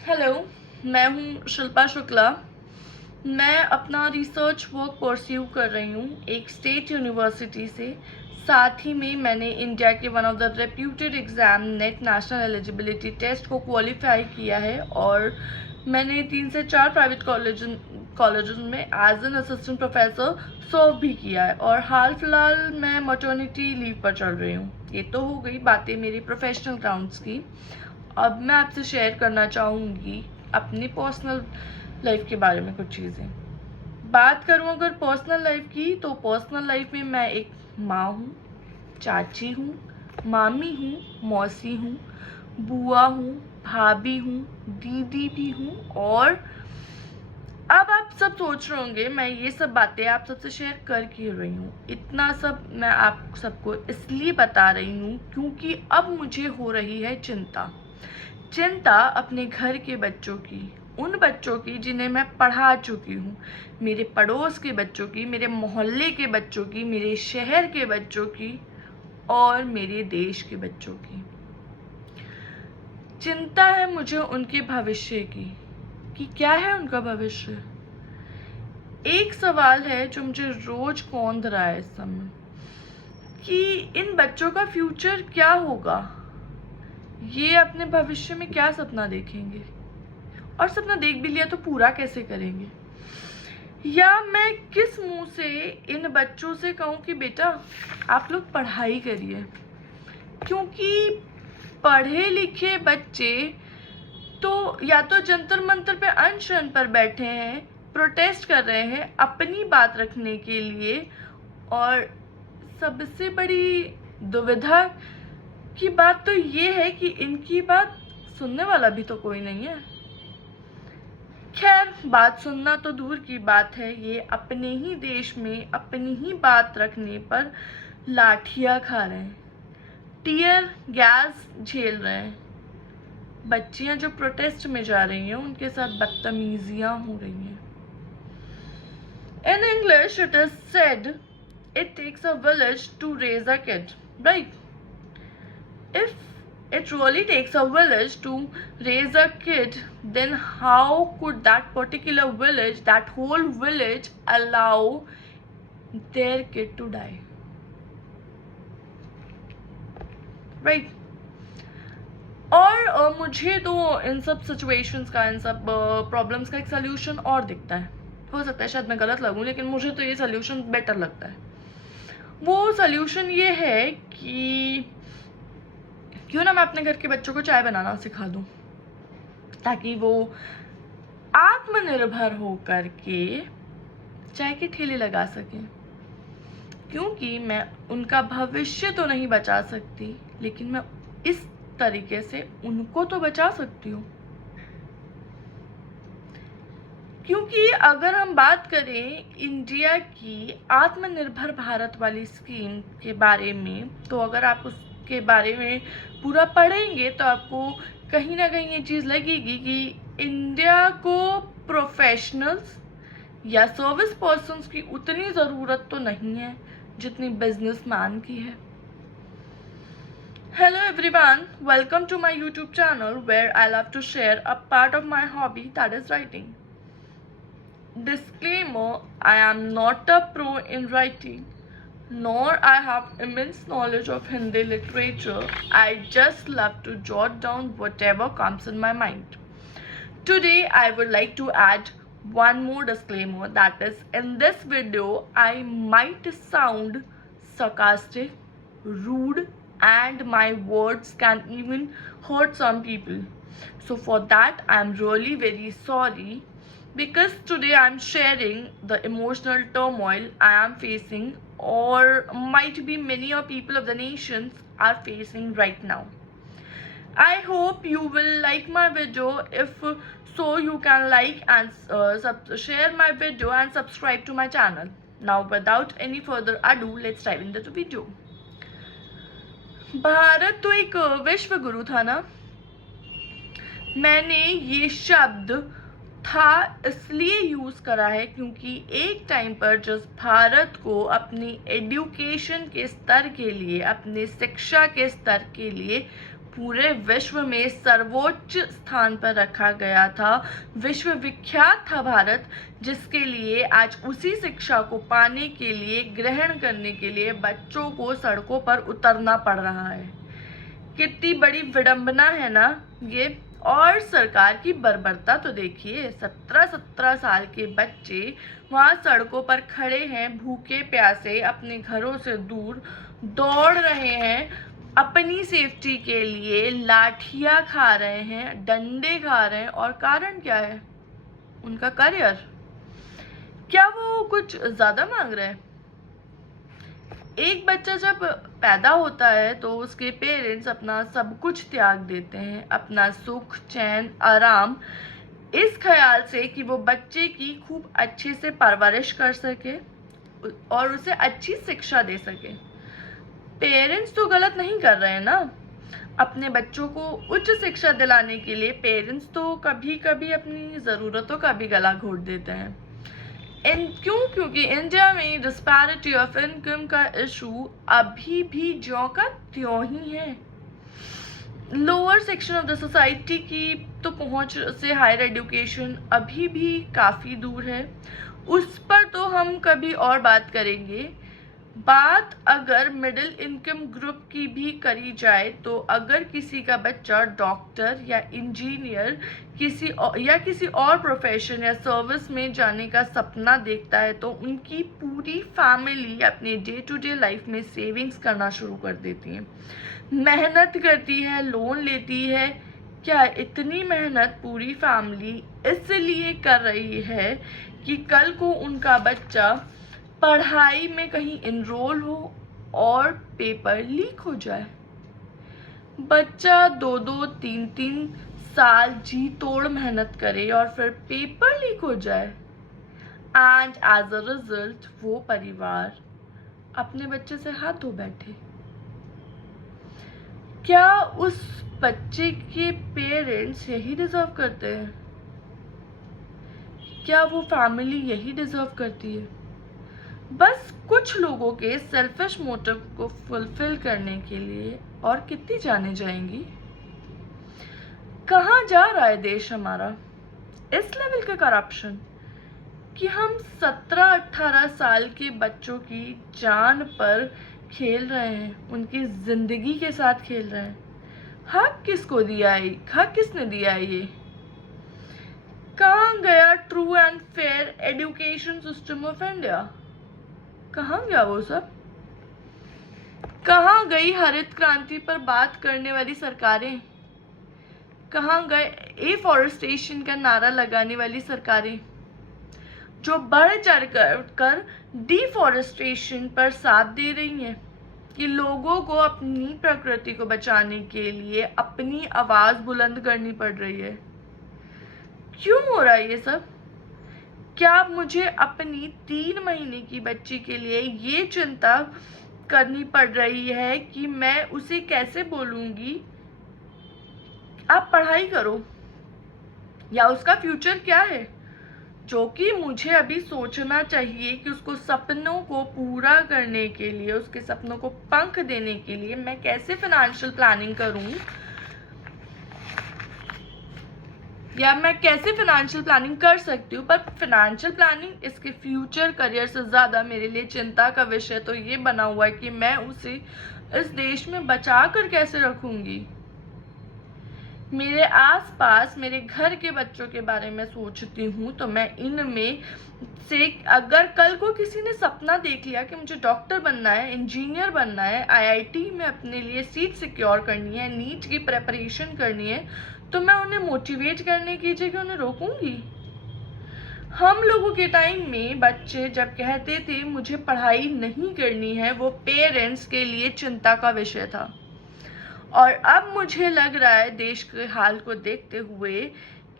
Hello, मैं हूँ शिल्पा शुक्ला। मैं अपना रिसर्च वर्क परस्यू कर रही हूँ एक स्टेट यूनिवर्सिटी से। साथ ही में मैंने इंडिया के one of the reputed exam NET National Eligibility Test को क्वालिफाई किया है और मैंने 3 से 4 प्राइवेट कॉलेज में as an assistant professor serve भी किया है और हाल फिलहाल मैं मटर्निटी लीव पर चल रही हूँ। ये तो हो गई बातें मेरी प्रोफेशनल ग्राउंड्स की। अब मैं आपसे शेयर करना चाहूँगी अपनी पर्सनल लाइफ के बारे में कुछ चीज़ें। बात करूँ अगर पर्सनल लाइफ की, तो पर्सनल लाइफ में मैं एक माँ हूँ, चाची हूँ, मामी हूँ, मौसी हूँ, बुआ हूँ, भाभी हूँ, दीदी भी हूँ। और अब आप सब सोच रहे होंगे मैं ये सब बातें आप सबसे शेयर कर क्यों रही हूँ। इतना सब मैं आप सबको इसलिए बता रही हूँ क्योंकि अब मुझे हो रही है चिंता अपने घर के बच्चों की, उन बच्चों की जिन्हें मैं पढ़ा चुकी हूँ, मेरे पड़ोस के बच्चों की, मेरे मोहल्ले के बच्चों की, मेरे शहर के बच्चों की और मेरे देश के बच्चों की। चिंता है मुझे उनके भविष्य की कि क्या है उनका भविष्य। एक सवाल है जो मुझे रोज कौंध रहा है इस समय कि इन बच्चों का फ्यूचर क्या होगा, ये अपने भविष्य में क्या सपना देखेंगे और सपना देख भी लिया तो पूरा कैसे करेंगे। या मैं किस मुंह से इन बच्चों से कहूँ कि बेटा आप लोग पढ़ाई करिए, क्योंकि पढ़े लिखे बच्चे तो या तो जंतर मंतर पे अनशन पर बैठे हैं, प्रोटेस्ट कर रहे हैं अपनी बात रखने के लिए, और सबसे बड़ी दुविधा की बात तो ये है कि इनकी बात सुनने वाला भी तो कोई नहीं है। खैर, बात सुनना तो दूर की बात है, ये अपने ही देश में अपनी ही बात रखने पर लाठियां खा रहे हैं, टीयर गैस झेल रहे हैं। बच्चियां जो प्रोटेस्ट में जा रही हैं उनके साथ बदतमीजियां हो रही हैं। In English it is said it takes a village to raise a kid, right? If it really takes a village to raise a kid, then how could that particular village, that whole village, allow their kid to die, right? और मुझे तो इन सब situations का, इन सब problems का एक solution और दिखता है। हो सकता है शायद मैं गलत लगूं, लेकिन मुझे तो ये सोल्यूशन बेटर लगता है। वो सोल्यूशन ये है कि क्यों ना मैं अपने घर के बच्चों को चाय बनाना सिखा दूं, ताकि वो आत्मनिर्भर होकर के चाय के ठेले लगा सकें। क्योंकि मैं उनका भविष्य तो नहीं बचा सकती, लेकिन मैं इस तरीके से उनको तो बचा सकती हूँ। क्योंकि अगर हम बात करें इंडिया की आत्मनिर्भर भारत वाली स्कीम के बारे में, तो अगर आप उसके बारे में पूरा पढ़ेंगे तो आपको कहीं ना कहीं ये चीज़ लगेगी कि इंडिया को प्रोफेशनल्स या सर्विस पर्सन्स की उतनी ज़रूरत तो नहीं है जितनी बिजनेसमैन की है। Hello everyone, welcome to my YouTube channel where I love to share a part of my hobby, that is writing. Disclaimer, I am not a pro in writing, nor I have immense knowledge of Hindi literature. I just love to jot down whatever comes in my mind. Today I would like to add one more disclaimer, that is, in this video I might sound sarcastic, rude, and my words can even hurt some people. So for that I am really very sorry, because today I am sharing the emotional turmoil I am facing, or might be many of people of the nations are facing right now. I hope you will like my video. If so, you can like and share my video and subscribe to my channel. Now without any further ado, let's dive into the video. Bharat तो एक विश्व गुरु था ना। मैंने ये शब्द था इसलिए यूज करा है क्योंकि एक टाइम पर जब भारत को अपनी एजुकेशन के स्तर के लिए, अपने शिक्षा के स्तर के लिए पूरे विश्व में सर्वोच्च स्थान पर रखा गया था। विश्व विख्यात था भारत, जिसके लिए आज उसी शिक्षा को पाने के लिए, ग्रहण करने के लिए बच्चों को सड़कों पर उतरना पड़ रहा है। कितनी बड़ी विडंबना है ना ये। और सरकार की बर्बरता तो देखिए, 17-17 साल के बच्चे वहाँ सड़कों पर खड़े हैं, भूखे प्यासे, अपने घरों से दूर दौड़ रहे हैं, अपनी सेफ्टी के लिए लाठियां खा रहे हैं, डंडे खा रहे हैं। और कारण क्या है? उनका करियर। क्या वो कुछ ज्यादा मांग रहे हैं? एक बच्चा जब पैदा होता है तो उसके पेरेंट्स अपना सब कुछ त्याग देते हैं, अपना सुख, चैन, आराम, इस ख्याल से कि वो बच्चे की खूब अच्छे से परवरिश कर सके और उसे अच्छी शिक्षा दे सके। पेरेंट्स तो गलत नहीं कर रहे हैं ना। अपने बच्चों को उच्च शिक्षा दिलाने के लिए पेरेंट्स तो कभी कभी अपनी ज़रूरतों का भी गला घोट देते हैं। क्योंकि इंडिया में डिस्पैरिटी ऑफ इनकम का इशू अभी भी ज्यों का त्यों ही है। Lower section of the society की तो पहुंच से हायर एजुकेशन अभी भी काफ़ी दूर है। उस पर तो हम कभी और बात करेंगे। बात अगर मिडिल इनकम ग्रुप की भी करी जाए तो अगर किसी का बच्चा डॉक्टर या इंजीनियर किसी और प्रोफेशन या सर्विस में जाने का सपना देखता है तो उनकी पूरी फैमिली अपने डे टू डे लाइफ में सेविंग्स करना शुरू कर देती है, मेहनत करती है, लोन लेती है। क्या इतनी मेहनत पूरी फैमिली इसलिए कर रही है कि कल को उनका बच्चा पढ़ाई में कहीं इनरोल हो और पेपर लीक हो जाए? बच्चा 2-2, 3-3 साल जी तोड़ मेहनत करे और फिर पेपर लीक हो जाए एंड एज अ रिजल्ट वो परिवार अपने बच्चे से हाथ धो बैठे। क्या उस बच्चे के पेरेंट्स यही डिजर्व करते हैं? क्या वो फैमिली यही डिजर्व करती है? बस कुछ लोगों के सेल्फिश मोटिव को फुलफिल करने के लिए। और कितनी जाने जाएंगी? कहाँ जा रहा है देश हमारा? इस लेवल का करप्शन कि हम 17-18 साल के बच्चों की जान पर खेल रहे हैं, उनकी जिंदगी के साथ खेल रहे हैं। हक किसको दिया है? हक किसने दिया है ये? कहाँ गया true and fair education system of India? कहाँ गया वो सब? कहाँ गई हरित क्रांति पर बात करने वाली सरकारें? कहाँ गए एफॉरेस्टेशन का नारा लगाने वाली सरकारें जो बढ़ चढ़ कर डिफॉरेस्टेशन पर साथ दे रही हैं कि लोगों को अपनी प्रकृति को बचाने के लिए अपनी आवाज बुलंद करनी पड़ रही है? क्यों हो रहा है ये सब? क्या मुझे अपनी 3 महीने की बच्ची के लिए ये चिंता करनी पड़ रही है कि मैं उसे कैसे बोलूंगी आप पढ़ाई करो, या उसका फ्यूचर क्या है? जो कि मुझे अभी सोचना चाहिए कि उसको सपनों को पूरा करने के लिए, उसके सपनों को पंख देने के लिए मैं कैसे फाइनेंशियल प्लानिंग करूं, या मैं कैसे फाइनेंशियल प्लानिंग कर सकती हूँ। पर फाइनेंशियल प्लानिंग इसके फ्यूचर करियर से ज़्यादा मेरे लिए चिंता का विषय तो ये बना हुआ है कि मैं उसे इस देश में बचा कर कैसे रखूँगी। मेरे आसपास मेरे घर के बच्चों के बारे में सोचती हूँ तो मैं इनमें से अगर कल को किसी ने सपना देख लिया कि मुझे डॉक्टर बनना है, इंजीनियर बनना है, आईआईटी में अपने लिए सीट सिक्योर करनी है, नीट की प्रिपरेशन करनी है, तो मैं उन्हें मोटिवेट करने की जगह उन्हें रोकूंगी? हम लोगों के टाइम में बच्चे जब कहते थे मुझे पढ़ाई नहीं करनी है, वो पेरेंट्स के लिए चिंता का विषय था। और अब मुझे लग रहा है देश के हाल को देखते हुए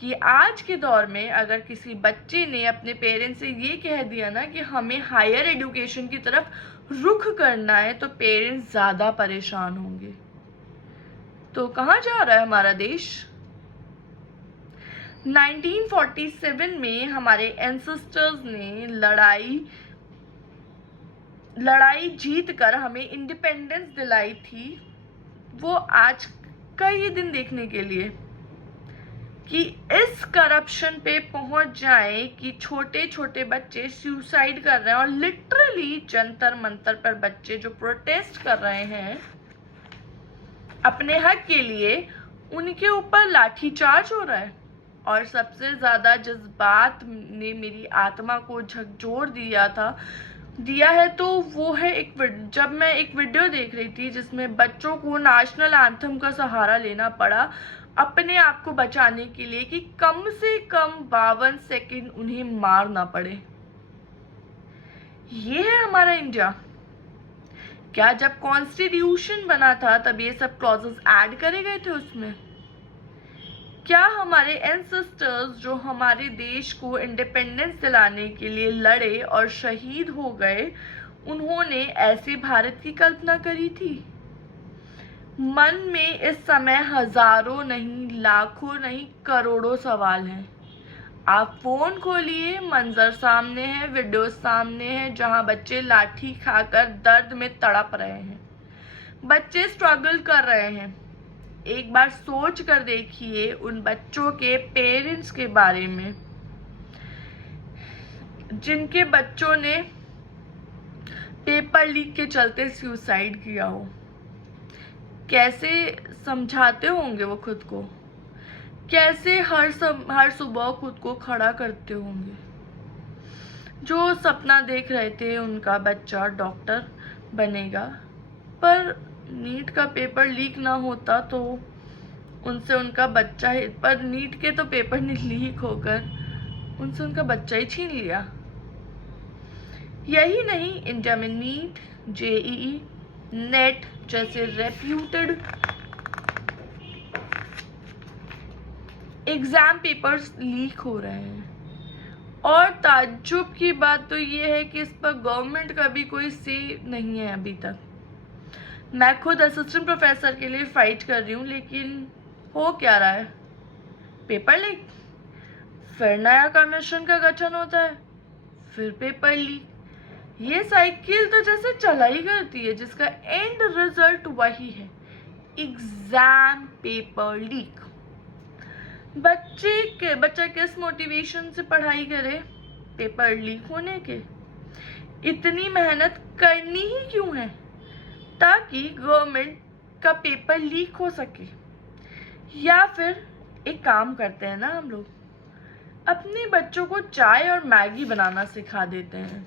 कि आज के दौर में अगर किसी बच्चे ने अपने पेरेंट्स से ये कह दिया ना कि हमें हायर एजुकेशन की तरफ रुख करना है, तो पेरेंट्स ज़्यादा परेशान होंगे। तो कहाँ जा रहा है हमारा देश? 1947 में हमारे एंसेस्टर्स ने लड़ाई जीत कर हमें इंडिपेंडेंस दिलाई थी। वो आज पक्का ये दिन देखने के लिए कि इस करप्शन पे पहुंच जाए कि छोटे छोटे बच्चे सुसाइड कर रहे हैं, और लिटरली जंतर मंतर पर बच्चे जो प्रोटेस्ट कर रहे हैं अपने हक के लिए, उनके ऊपर लाठीचार्ज हो रहा है। और सबसे ज़्यादा जिस बात ने मेरी आत्मा को झकझोर दिया है तो वो है जब मैं एक वीडियो देख रही थी जिसमें बच्चों को नेशनल एंथम का सहारा लेना पड़ा अपने आप को बचाने के लिए कि कम से कम 52 सेकंड उन्हें मार ना पड़े। ये है हमारा इंडिया। क्या जब कॉन्स्टिट्यूशन बना था तब ये सब क्लॉजेस ऐड करे गए थे उसमें? क्या हमारे एंसेस्टर्स जो हमारे देश को इंडिपेंडेंस दिलाने के लिए लड़े और शहीद हो गए, उन्होंने ऐसे भारत की कल्पना करी थी? मन में इस समय हजारों नहीं, लाखों नहीं, करोड़ों सवाल हैं। आप फोन खोलिए, मंजर सामने है, वीडियो सामने है जहां बच्चे लाठी खाकर दर्द में तड़प रहे हैं, बच्चे स्ट्रगल कर रहे हैं। एक बार सोच कर देखिए उन बच्चों के पेरेंट्स के बारे में जिनके बच्चों ने पेपर लीक के चलते सुसाइड किया हो। कैसे समझाते होंगे वो खुद को, कैसे हर सुबह खुद को खड़ा करते होंगे। जो सपना देख रहे थे उनका बच्चा डॉक्टर बनेगा, पर नीट का पेपर लीक ना होता तो उनसे उनका बच्चा ही, पर नीट के तो पेपर नहीं लीक होकर उनसे उनका बच्चा ही छीन लिया। यही नहीं, इंडिया में नीट, जेईई, नेट जैसे रेप्यूटेड एग्जाम पेपर्स लीक हो रहे हैं। और ताज्जुब की बात तो ये है कि इस पर गवर्नमेंट का भी कोई से नहीं है अभी तक। मैं खुद असिस्टेंट प्रोफेसर के लिए फाइट कर रही हूँ, लेकिन हो क्या रहा है? पेपर लीक, फिर नया कमीशन का गठन होता है, फिर पेपर लीक। ये साइकिल तो जैसे चला ही करती है, जिसका एंड रिजल्ट वही है, एग्जाम पेपर लीक। बच्चा किस मोटिवेशन से पढ़ाई करे? पेपर लीक होने के। इतनी मेहनत करनी ही क्यों है? ताकि गवर्नमेंट का पेपर लीक हो सके। या फिर एक काम करते हैं ना, हम लोग अपने बच्चों को चाय और मैगी बनाना सिखा देते हैं,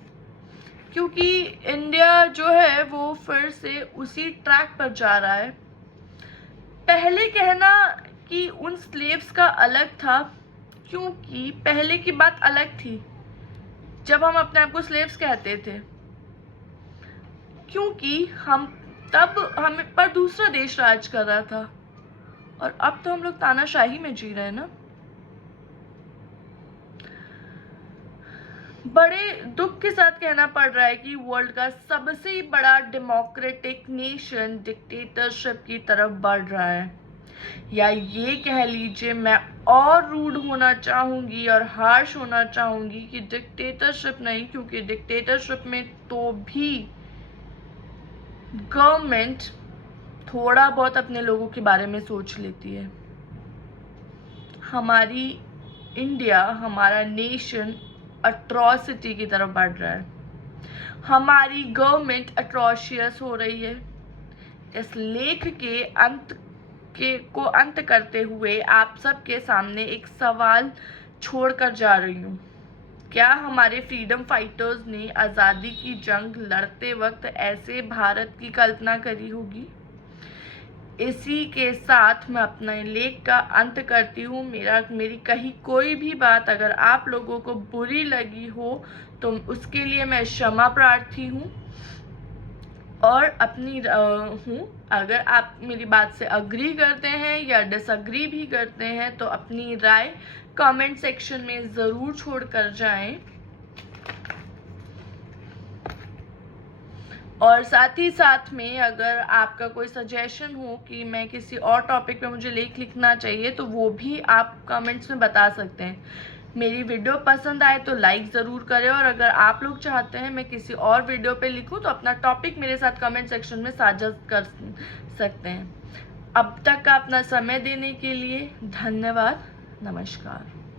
क्योंकि इंडिया जो है वो फिर से उसी ट्रैक पर जा रहा है। पहले कहना कि उन स्लेव्स का अलग था, क्योंकि पहले की बात अलग थी जब हम अपने आप को स्लेव्स कहते थे, क्योंकि तब हमें पर दूसरा देश राज कर रहा था, और अब तो हम लोग तानाशाही में जी रहे हैं ना। बड़े दुख के साथ कहना पड़ रहा है कि वर्ल्ड का सबसे बड़ा डेमोक्रेटिक नेशन डिक्टेटरशिप की तरफ बढ़ रहा है। या ये कह लीजिए, मैं और रूड होना चाहूंगी और हार्श होना चाहूंगी कि डिक्टेटरशिप नहीं, क्योंकि डिक्टेटरशिप में तो भी गवर्नमेंट थोड़ा बहुत अपने लोगों के बारे में सोच लेती है। हमारी इंडिया, हमारा नेशन अट्रॉसिटी की तरफ बढ़ रहा है। हमारी गवर्नमेंट अट्रॉशियस हो रही है। इस लेख के अंत करते हुए आप सबके सामने एक सवाल छोड़कर जा रही हूँ। क्या हमारे फ्रीडम फाइटर्स ने आज़ादी की जंग लड़ते वक्त ऐसे भारत की कल्पना करी होगी? इसी के साथ मैं अपने लेख का अंत करती हूँ। मेरी कही कोई भी बात अगर आप लोगों को बुरी लगी हो तो उसके लिए मैं क्षमा प्रार्थी हूँ, और अपनी हूँ। अगर आप मेरी बात से अग्री करते हैं या डिसअग्री भी करते हैं तो अपनी राय कमेंट सेक्शन में ज़रूर छोड़ कर जाएं। और साथ ही साथ में अगर आपका कोई सजेशन हो कि मैं किसी और टॉपिक पे मुझे लेख लिखना चाहिए तो वो भी आप कमेंट्स में बता सकते हैं। मेरी वीडियो पसंद आए तो लाइक ज़रूर करें, और अगर आप लोग चाहते हैं मैं किसी और वीडियो पे लिखूं तो अपना टॉपिक मेरे साथ कमेंट सेक्शन में साझा कर सकते हैं। अब तक का अपना समय देने के लिए धन्यवाद। नमस्कार।